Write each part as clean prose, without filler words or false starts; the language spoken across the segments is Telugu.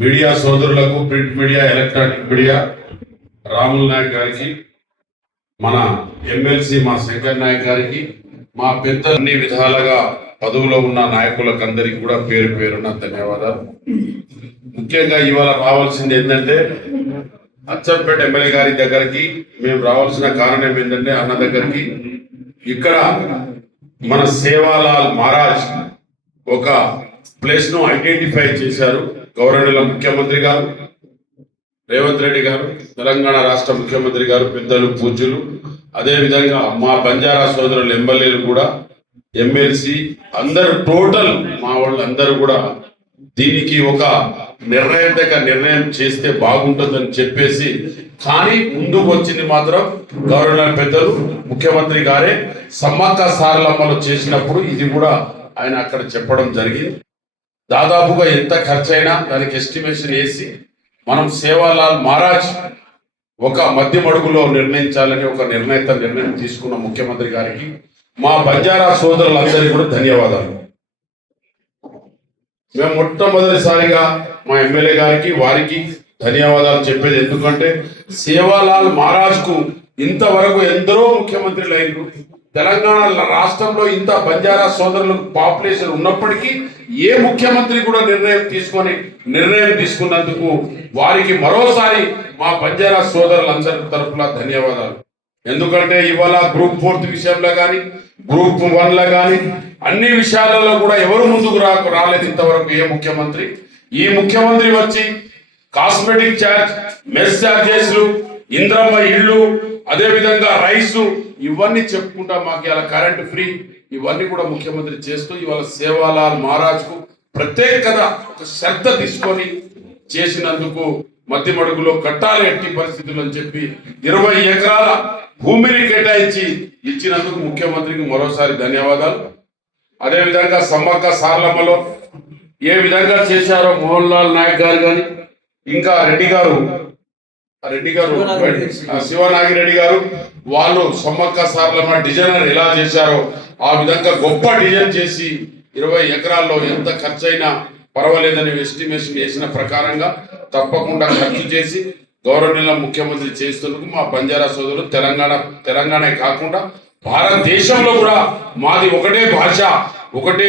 మీడియా సోదరులకు, print media, electronic media, Ramul Nayak గారికి, మన ఎమ్మెల్సీ మా శంకర్ నాయక్ గారికి, మా పెద్ద అన్ని విధాలుగా పదవులో ఉన్న నాయకులకందరికీ కూడా పేరు పేరున ధన్యవాదాలు. ముఖ్యంగా ఇవాళ రావాల్సింది ఏంటంటే అచ్చంపేట ఎమ్మెల్యే గారి దగ్గరికి మేము రావాల్సిన కారణం ఏంటంటే అన్న దగ్గరికి ఇక్కడ మన సేవాలాల్ మహారాజ్ ఒక ప్లేస్ ను ఐడెంటిఫై చేశారు. గౌరవనీయుల ముఖ్యమంత్రి గారు రేవంత్ రెడ్డి గారు, తెలంగాణ రాష్ట్ర ముఖ్యమంత్రి గారు, పెద్దలు పూజ్యులు, అదేవిధంగా మా బంజారా సోదరులు ఎమ్మెల్యేలు కూడా, ఎమ్మెల్సీ అందరూ టోటల్ మా వాళ్ళందరూ కూడా దీనికి ఒక నిర్ణయం చేస్తే బాగుంటుందని చెప్పేసి, కానీ ముందుకు వచ్చింది మాత్రం గవర్నర్ పెద్దలు ముఖ్యమంత్రి గారే. సమ్మక్క సారలమ్మలో చేసినప్పుడు ఇది కూడా ఆయన అక్కడ చెప్పడం జరిగింది. దాదాపుగా ఎంత ఖర్చైనా దానికి ఎస్టిమేషన్ వేసి మనం సేవాలాల్ మహారాజ్ ఒక మధ్యమడుగులో నిర్ణయించాలని ఒక నిర్ణయం తీసుకున్న ముఖ్యమంత్రి గారికి, మా బంజారా సోదరులందరికీ కూడా ధన్యవాదాలు. మేము మొట్టమొదటిసారిగా మా ఎమ్మెల్యే గారికి వారికి ధన్యవాదాలు చెప్పేది ఎందుకంటే సేవాలాల్ మహారాజ్ కు ఇంతవరకు ఎందరో ముఖ్యమంత్రులు అయినరు. తెలంగాణ రాష్ట్రంలో ఇంత బంజారా సోదరుల పాపులేషన్ ఉన్నప్పటికీ ఏ ముఖ్యమంత్రి కూడా నిర్ణయం తీసుకున్నందుకు వారికి మరోసారి మా బంజారా సోదరులందరి తరఫున ధన్యవాదాలు. ఎందుకంటే ఇవాళ గ్రూప్ 4 విషయంలో కానీ, గ్రూప్ 1లో కానీ అన్ని విషయాలలో కూడా ఎవరు ముందుకు రాలేదు ఇంతవరకు ఏ ముఖ్యమంత్రి. ఈ ముఖ్యమంత్రి వచ్చి కాస్మెటిక్ ఛార్జ్, మెస్ ఛార్జెస్లు, ఇంద్రమ్మ ఇళ్ళు, అదేవిధంగా రైసు, ఇవన్నీ చెప్పుకుంటా మాకు ఇలా కరెంట్ ఫ్రీ, ఇవన్నీ కూడా ముఖ్యమంత్రి చేస్తూ ఇవాళ సేవాలాల్ మహారాజ్ కు ప్రత్యేకత ఒక శ్రద్ధ తీసుకొని చేసినందుకు మధ్యమడుగులో కట్టాలి ఎట్టి పరిస్థితులు అని చెప్పి 20 ఎకరాల భూమిని కేటాయించి ఇచ్చినందుకు ముఖ్యమంత్రికి మరోసారి ధన్యవాదాలు. అదేవిధంగా సమ్మక్క సారలమ్మలో ఏ విధంగా చేశారో మోహన్ లాల్ నాయక్ గారు కానీ, ఇంకా రెడ్డి గారు శివనాగిరెడ్డి గారు, వాళ్ళు సమ్మక్క సారలమ్మ డిజైనర్ ఎలా చేశారో ఆ విధంగా గొప్ప డిజైన్ చేసి 20 ఎకరాల్లో ఎంత ఖర్చైనా పర్వాలేదని ఎస్టిమేషన్ వేసిన ప్రకారంగా తప్పకుండా ఖర్చు చేసి గౌరవనీయుల ముఖ్యమంత్రి చేస్తున్నందుకు మా బంజారా సోదరులు తెలంగాణ కాకుండా భారతదేశంలో కూడా మాది ఒకటే భాష, ఒకటే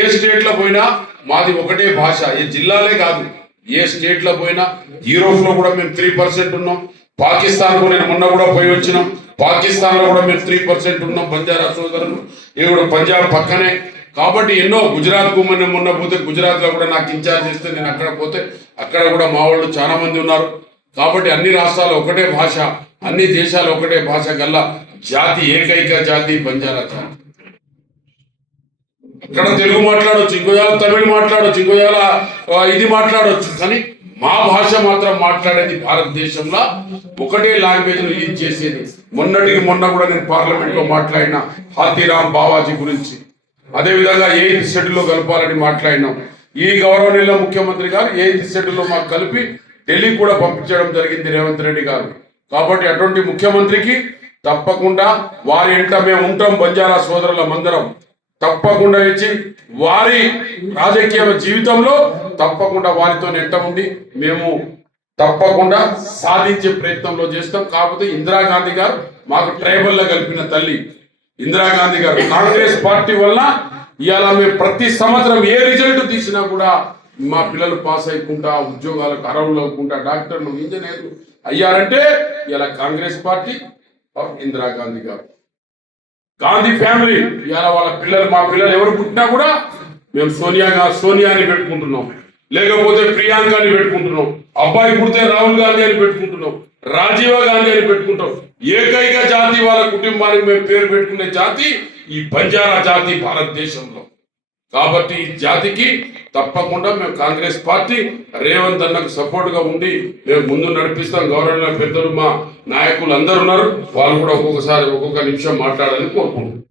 ఏ స్టేట్ లో పోయినా మాది ఒకటే భాష. ఏ జిల్లాలే కాదు, ఏ స్టేట్ లో పోయినా. యూరోప్ లో కూడా మేము 3% ఉన్నాం. పాకిస్తాన్ కు నేను మొన్న కూడా పోయి వచ్చినాం. పాకిస్తాన్ లో కూడా మేము 3% ఉన్నాం బంజారా సోదరులు. ఇది కూడా పంజాబ్ పక్కనే కాబట్టి ఎన్నో గుజరాత్ కు మొన్న పోతే గుజరాత్ లో కూడా నాకు ఇన్ఛార్జ్ ఇస్తే నేను అక్కడ పోతే అక్కడ కూడా మా వాళ్ళు చాలా మంది ఉన్నారు. కాబట్టి అన్ని రాష్ట్రాలు ఒకటే భాష, అన్ని దేశాలు ఒకటే భాష గల్లా జాతి, ఏకైక జాతి బంజారా జాతి. అక్కడ తెలుగు మాట్లాడవచ్చు, ఇంకోయాల తమిళ మాట్లాడవచ్చు, ఇంకోయాల ఇది మాట్లాడవచ్చు, కానీ మా భాష మాత్రం మాట్లాడేది భారతదేశంలో ఒకటే లాంగ్వేజ్ యూజ్ చేసేది. మొన్న కూడా నేను పార్లమెంట్ లో మాట్లాడిన హాతీరామ్ బావాజీ గురించి, అదేవిధంగా 8th షెడ్యూల్లో కలపాలని మాట్లాడినాం. ఈ గౌరవనీయుల ముఖ్యమంత్రి గారు 8th షెడ్యూల్లో మాకు కలిపి ఢిల్లీ కూడా పంపించడం జరిగింది రేవంత్ రెడ్డి గారు. కాబట్టి అటువంటి ముఖ్యమంత్రికి తప్పకుండా వారి ఇంట మేము ఉంటాం. బంజారా సోదరుల మందరం తప్పకుండా ఇచ్చి వారి రాజకీయ జీవితంలో తప్పకుండా వారితో నెట్ట ఉండి మేము తప్పకుండా సాధించే ప్రయత్నంలో చేస్తాం. కాకపోతే ఇందిరాగాంధీ గారు మాకు ట్రైబల్ లో కలిపిన తల్లి ఇందిరాగాంధీ గారు. కాంగ్రెస్ పార్టీ వల్ల ఇవాళ మేము ప్రతి సంవత్సరం ఏ రిజల్ట్ తీసినా కూడా మా పిల్లలు పాస్ అయిపోకుండా, ఉద్యోగాలకు అర్హులు అవ్వకుండా, డాక్టర్లు, ఇంజనీర్లు అయ్యారంటే ఇలా కాంగ్రెస్ పార్టీ, ఇందిరాగాంధీ గారు, గాంధీ ఫ్యామిలీ. ఇవాళ వాళ్ళ పిల్లలు, మా పిల్లలు ఎవరు పుట్టినా కూడా మేము సోనియాని పెట్టుకుంటున్నాం, లేకపోతే ప్రియాంకని పెట్టుకుంటున్నాం, అబ్బాయి పుడితే రాహుల్ గాంధీ అని పెట్టుకుంటున్నాం, రాజీవ్ గాంధీ అని పెట్టుకుంటాం. ఏకైక జాతి వాళ్ళ కుటుంబానికి మేము పేరు పెట్టుకునే జాతి ఈ బంజారా జాతి భారతదేశంలో. కాబట్టి ఈ జాతికి తప్పకుండా మేము కాంగ్రెస్ పార్టీ రేవంత్ అన్నకు సపోర్ట్ గా ఉండి మేము ముందు నడిపిస్తాం. గౌరవ పెద్దలు మా నాయకులు అందరు ఉన్నారు, వాళ్ళు కూడా ఒక్కొక్క నిమిషం మాట్లాడాలని కోరుకుంటున్నాం.